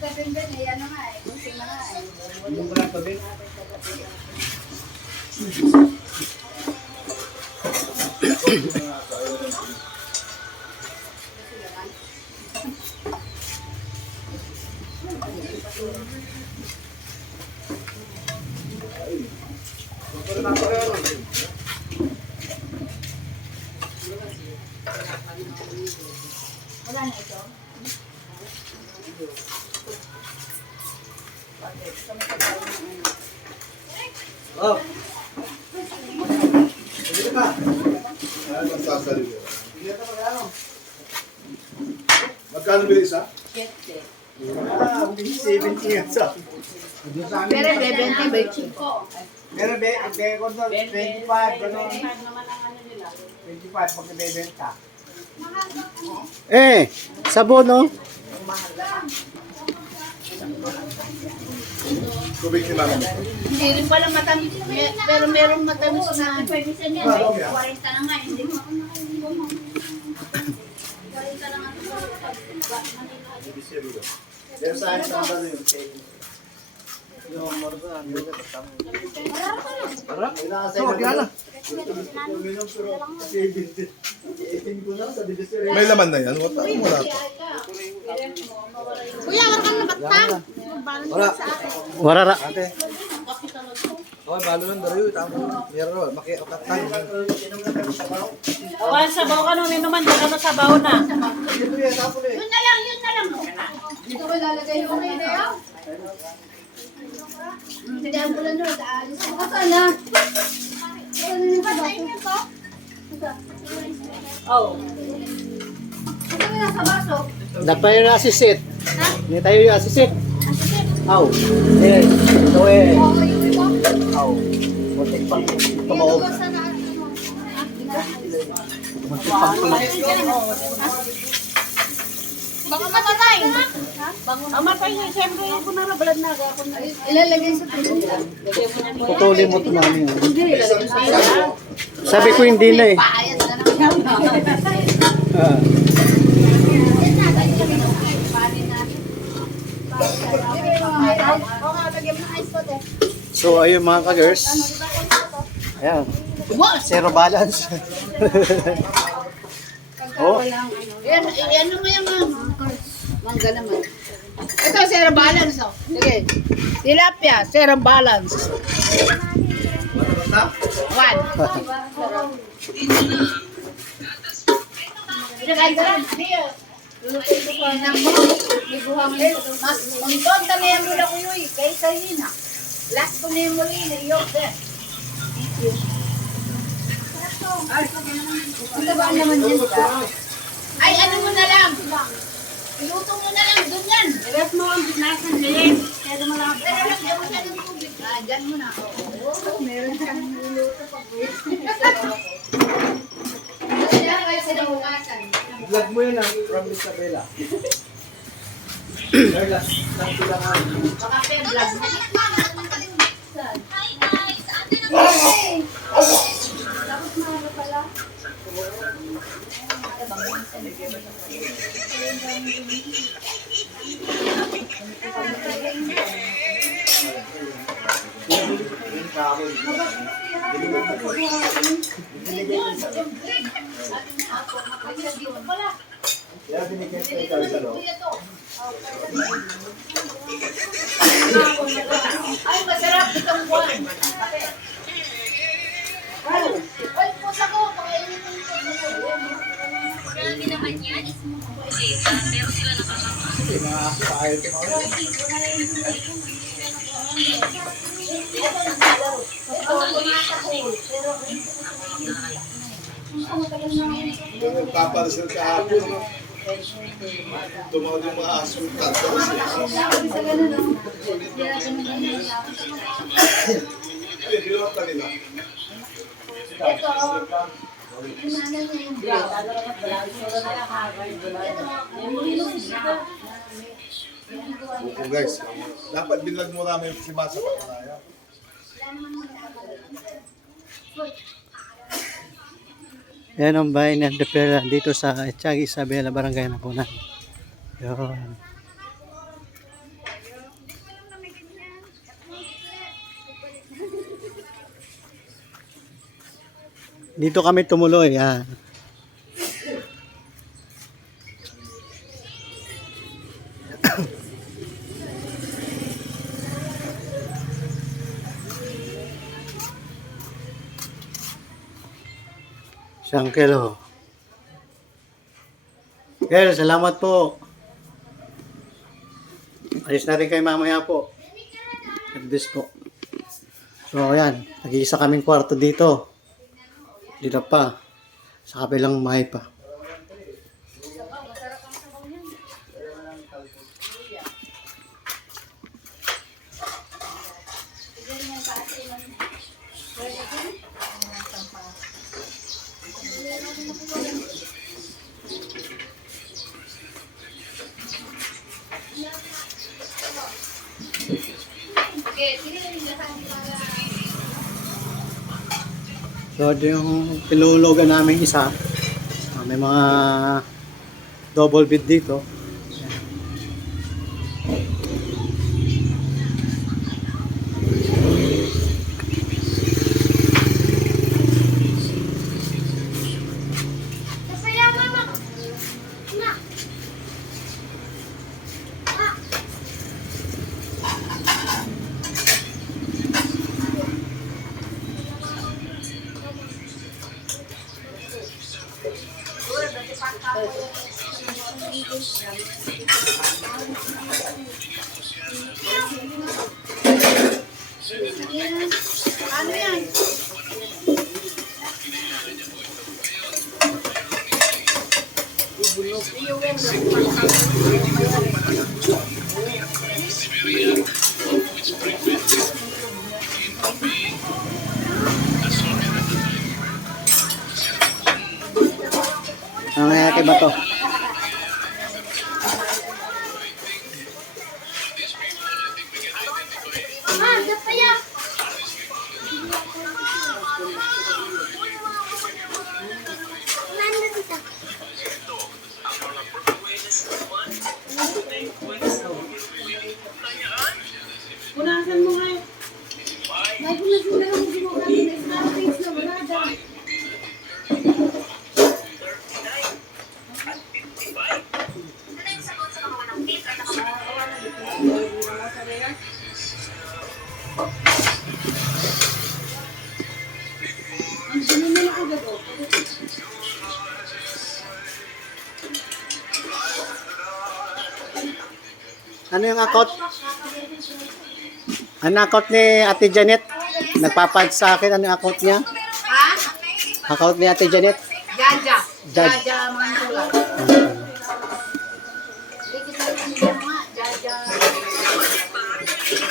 Ben, eh, ano nga eh. Kusing na nga eh. Yung wala pa din. Wala na ito. Oh. Dito ka. Magsasali ko. Dito ka ano? Magkano ba isa? 7. Ah, 70 yan sa. Pero bebente ba yung chico? Pero be, ko doon 25 gano'n. 25 pag nabebenta. Sabon, no? Tubig ni Mama. Hindi rin pala matamis. Pero merong matamis na. Pwede sa niya. 40 na nga. Hindi mo ako nakalimutan mo. 40 na nga. Pero sa akin sa mga yun. Yung marga, hindi ka tatama. Para? So, kaya na. May laman na yan. Wala pa. Kuya, wala kang nabatang. Wala. Warara. Ate. Okay, balo lang daro yun. Tama. Meron. Makiakatang. Awan, sabaw ka nung inuman, di ka na sabaw na. Ito yan, tapos eh. Yun na lang, yun na lang. Dito ko lalagay yung okay na yun. Kaya mo lang nun, aalis mo ka sana. Ano yung patay niyo to? Oh. Ito mo nasa baso. Dapat yung asisit. Hindi tayo yung asisit. Asisit. Aw. Ito eh. Oo, yung iba. Aw. Muntik pang Yung tumaog. iba sana. Muntik pang tumaog. Baka mamatay. Amatay niya, siyempre, kung narabalad na ako na. Ilalagay sa tulog. Putulin mo ito namin. Hindi, ilalagay sa tulog. Sabi ko hindi na eh. Paayat na lang. Ah. Yan na, tayo kami ng ice. Panin natin. Oo nga, lagyan mo ng ice pot eh. So ayun mga ka-girls. Ayan. Zero balance. Oh. Yan, ano mo yung mangga naman. Ito, zero balance. Oh. Sige. Tilapia, zero balance. 1. Mas unton na niya mo na kuyoy. Kaysa yun ha. Last ko niya mo rin. Iyok din. Ano ba naman yan ka? Ay, ano mo na lang. Iluto mo na lang. Doon yan. Ilas mo ang binasan din. Kaya mo lang. Pero lagyan mo siya ng tubig. Ah, dyan mo na. Oo, meron siyang niluto pag kaya kayo sa nabukasan. Vlog mo yun ang from Isabela. Carla, lang sila nga. Baka pe-vlog. Tapos mahalo pala. Kaya binigyan sa ikaw sa loob. Ay, masarap itong buwan. Ay, pusa ko. Pakainin mo yung Grabe naman yan. Is mo pero sila nakakama. Kasi mga kain ko. Papalasal kahapon. No? Tumawag yung mga aso. Tapos eh, ginawa pa nila. Opo guys, dapat binlag mo namin si Masa Patanaya. Yan ang bahay ng Depera dito sa Tiaga Isabela, Barangay Napunan. Yun. Dito kami tumuloy. Yan. Si Uncle, oh. Kel, salamat po. Alis na rin kayo mamaya po. God bless po. So, ayan. Nag-iisa kaming kwarto dito. Dito pa. Sa kabilang bahay pa. So, ito yung pinulugan namin isa. May mga double bed dito. Ano yan? Ang nangyayari ba to? Punasan mo nga yun. May punasan na lang mo kami na snappies na wala dyan. Ang dami na lang agad o. Ano yung account? Ano account ni Ate Janet? Nagpapad sa akin. Ano yung account niya? Ha? Account ni Ate Janet? Jaja. Jaj. Jaja Manula.